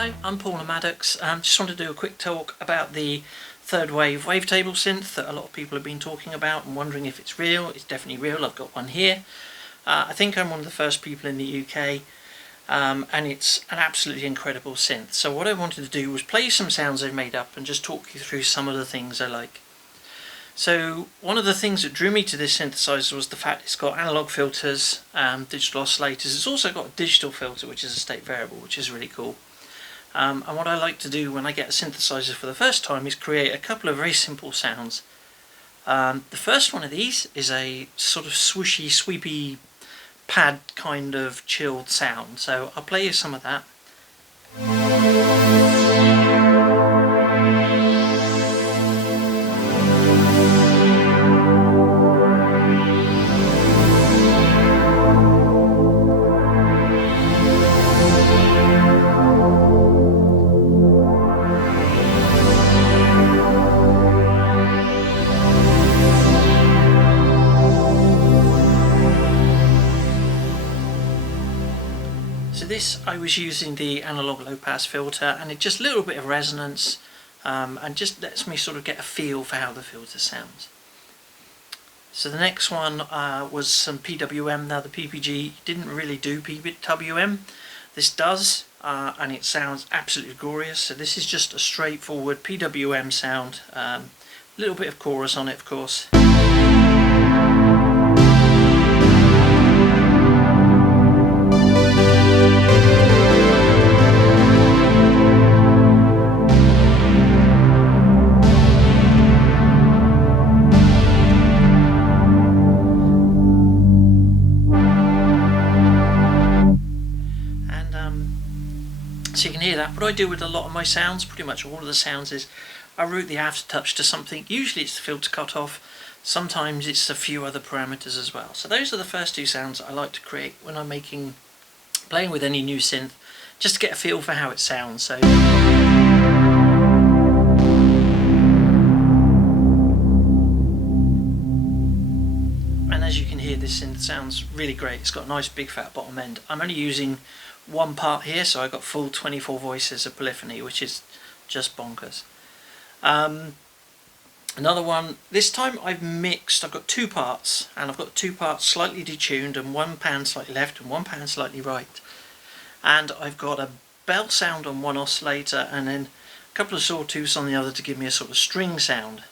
Hi, I'm Paula Maddox. Just want to do a quick talk about the third wave wavetable synth that a lot of people have been talking about and wondering if it's real. It's definitely real. I've got one here. I think I'm one of the first people in the UK, and it's an absolutely incredible synth. So what I wanted to do was play some sounds I've made up and just talk you through some of the things I like. So one of the things that drew me to this synthesizer was the fact it's got analog filters, digital oscillators. It's also got a digital filter, which is a state variable, which is really cool. And what I like to do when I get a synthesizer for the first time is create a couple of very simple sounds. The first one of these is a sort of swooshy, sweepy pad kind of chilled sound. So I'll play you some of that. So this, I was using the analog low pass filter, and it just a little bit of resonance and just lets me sort of get a feel for how the filter sounds. So the next one was some PWM. Now the PPG didn't really do PWM. This does, and it sounds absolutely glorious. So this is just a straightforward PWM sound. A little bit of chorus on it, of course. So you can hear that. What I do with a lot of my sounds, pretty much all of the sounds, is I route the aftertouch to something. Usually it's the filter cutoff, sometimes it's a few other parameters as well. So those are the first two sounds I like to create when I'm playing with any new synth, just to get a feel for how it sounds. So and as you can hear, this synth sounds really great. It's got a nice big fat bottom end. I'm only using one part here, so I got full 24 voices of polyphony, which is just bonkers. Another one, this time I've got two parts, and I've got two parts slightly detuned and one pan slightly left and one pan slightly right. And I've got a bell sound on one oscillator and then a couple of sawtooths on the other to give me a sort of string sound.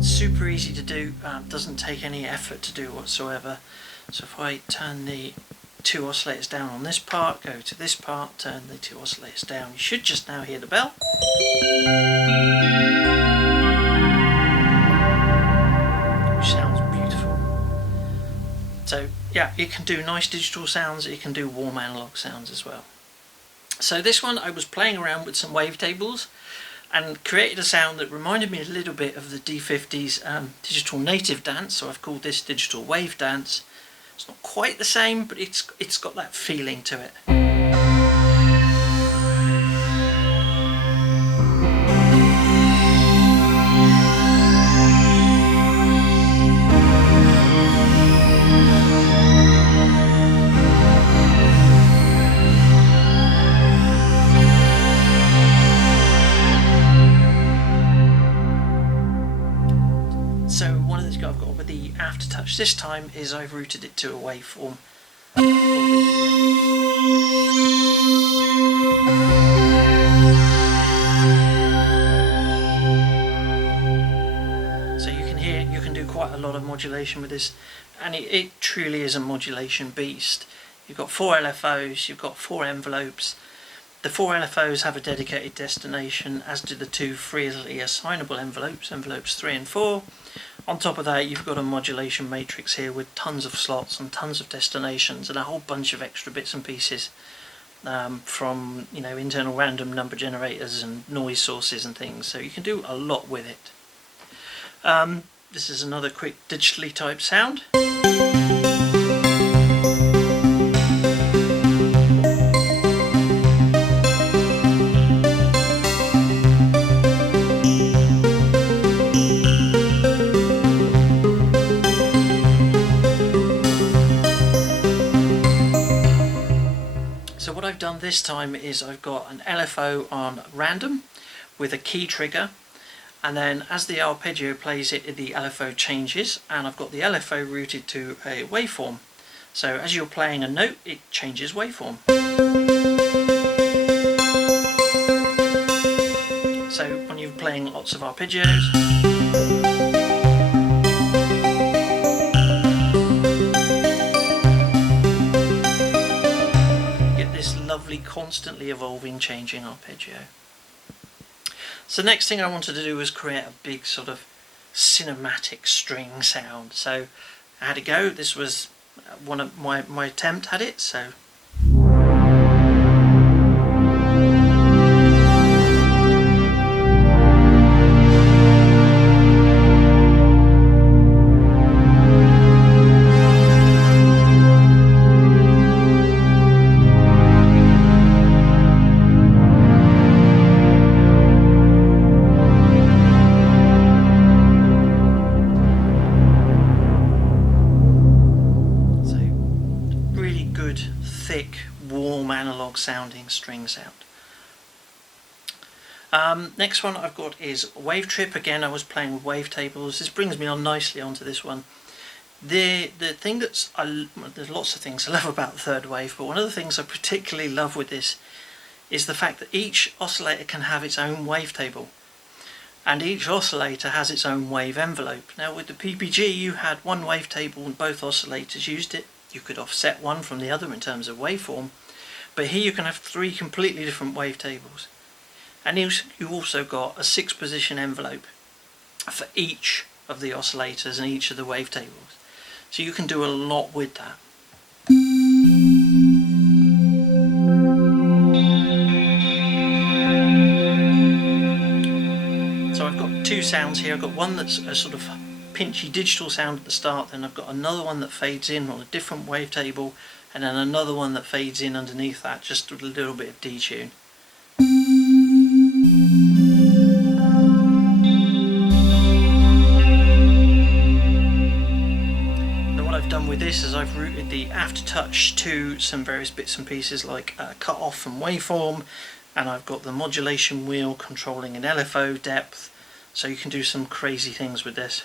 Super easy to do, doesn't take any effort to do whatsoever. So if I turn the two oscillators down on this part, go to this part, turn the two oscillators down, you should just now hear the bell. Which sounds beautiful. So yeah, it can do nice digital sounds, it can do warm analog sounds as well. So this one, I was playing around with some wavetables and created a sound that reminded me a little bit of the D50's digital native dance, so I've called this digital wave dance. It's not quite the same, but it's got that feeling to it. So one of the things I've got with the aftertouch this time is I've routed it to a waveform. So you can hear, you can do quite a lot of modulation with this, and it truly is a modulation beast. You've got 4 LFOs, you've got 4 envelopes. The 4 LFOs have a dedicated destination, as do the 2 freely assignable envelopes, envelopes 3 and 4. On top of that, you've got a modulation matrix here with tons of slots and tons of destinations and a whole bunch of extra bits and pieces. from internal random number generators and noise sources and things, so you can do a lot with it. This is another quick digitally typed sound. So what I've done this time is I've got an LFO on random with a key trigger, and then as the arpeggio plays it, the LFO changes, and I've got the LFO routed to a waveform. So as you're playing a note, it changes waveform. So when you're playing lots of arpeggios, lovely constantly evolving changing arpeggio. So the next thing I wanted to do was create a big sort of cinematic string sound. So I had to go. This was one of my attempt at it. So thick, warm, analog sounding string sound. Next one I've got is Wave Trip. Again, I was playing with wavetables. This brings me on nicely onto this one. The thing there's lots of things I love about the third wave, but one of the things I particularly love with this is the fact that each oscillator can have its own wavetable, and each oscillator has its own wave envelope. Now with the PPG you had one wavetable and both oscillators used it. You could offset one from the other in terms of waveform, but here you can have three completely different wavetables. And you also got a 6-position envelope for each of the oscillators and each of the wavetables. So you can do a lot with that. So I've got two sounds here. I've got one that's a sort of pinchy digital sound at the start, then I've got another one that fades in on a different wavetable, and then another one that fades in underneath that, just with a little bit of detune. Now what I've done with this is I've routed the aftertouch to some various bits and pieces like cut off from waveform, and I've got the modulation wheel controlling an LFO depth, so you can do some crazy things with this.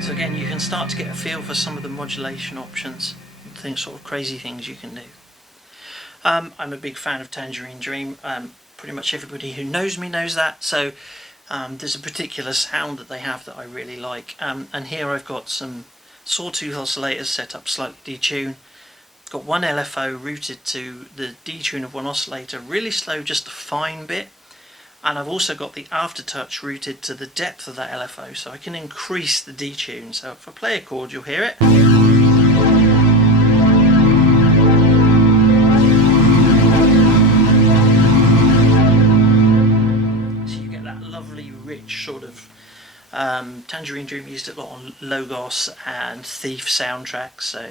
So again, you can start to get a feel for some of the modulation options, sort of crazy things you can do. I'm a big fan of Tangerine Dream. Pretty much everybody who knows me knows that. So there's a particular sound that they have that I really like. And here I've got some sawtooth oscillators set up slightly detune. Got one LFO routed to the detune of one oscillator, really slow, just a fine bit. And I've also got the aftertouch routed to the depth of that LFO, so I can increase the detune. So if I play a chord, you'll hear it. So you get that lovely, rich sort of Tangerine Dream used it a lot on Logos and Thief soundtracks. So.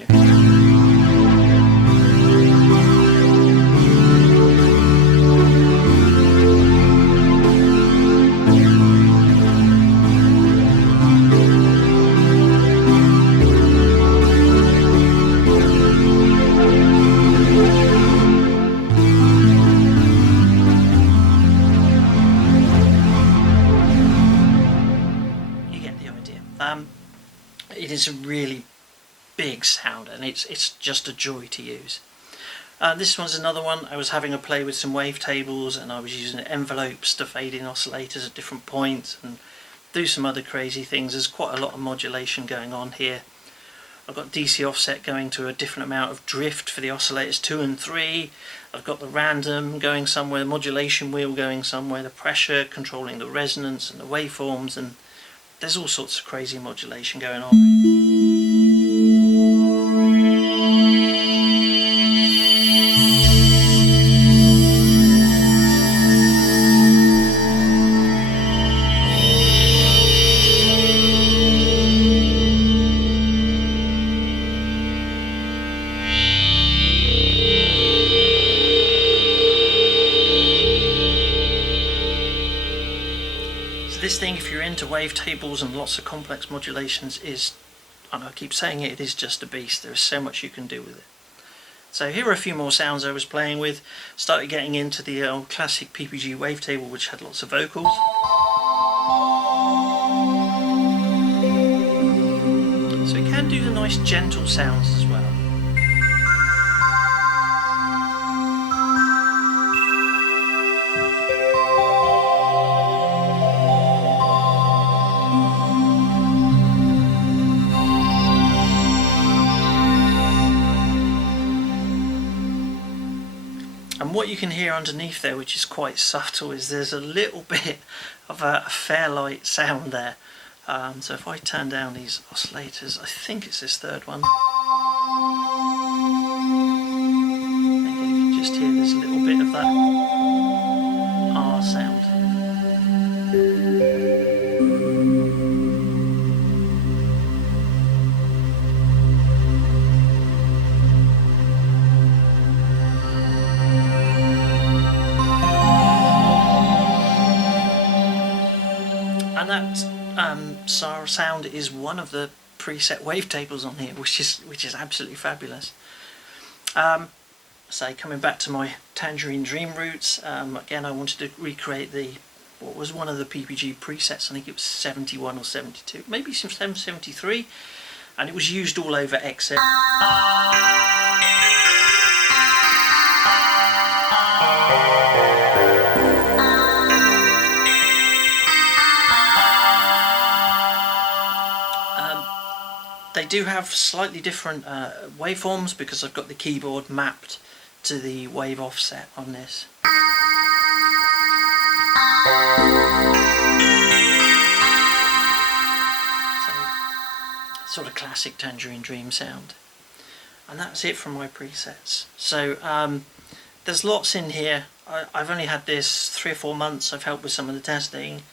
It is a really big sound, and it's just a joy to use. This one's another one. I was having a play with some wavetables, and I was using envelopes to fade in oscillators at different points and do some other crazy things. There's quite a lot of modulation going on here. I've got DC offset going to a different amount of drift for the oscillators 2 and 3. I've got the random going somewhere, the modulation wheel going somewhere, the pressure controlling the resonance and the waveforms, and there's all sorts of crazy modulation going on. This thing, if you're into wavetables and lots of complex modulations, is, and I keep saying it, it is just a beast. There is so much you can do with it. So here are a few more sounds I was playing with. Started getting into the old classic PPG wavetable, which had lots of vocals. So it can do the nice gentle sounds as well. And what you can hear underneath there, which is quite subtle, is there's a little bit of a Fairlight sound there. So if I turn down these oscillators, I think it's this third one. Again, you can just hear there's a little bit of that R sound. And that sound is one of the preset wavetables on here, which is absolutely fabulous. So coming back to my Tangerine Dream roots, again I wanted to recreate what was one of the PPG presets. I think it was 71 or 72, maybe some 73, and it was used all over Exit. They do have slightly different waveforms because I've got the keyboard mapped to the wave offset on this. So, sort of classic Tangerine Dream sound. And that's it from my presets. So there's lots in here. I've only had this 3 or 4 months. I've helped with some of the testing.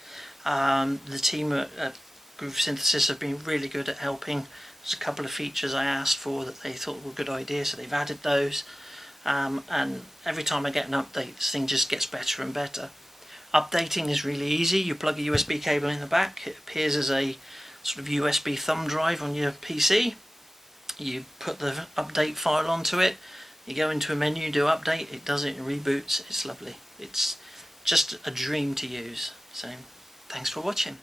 The team at Groove Synthesis have been really good at helping. There's a couple of features I asked for that they thought were a good idea, so they've added those. And every time I get an update, this thing just gets better and better. Updating is really easy. You plug a USB cable in the back. It appears as a sort of USB thumb drive on your PC. You put the update file onto it. You go into a menu, do update. It does it, it reboots. It's lovely. It's just a dream to use. So thanks for watching.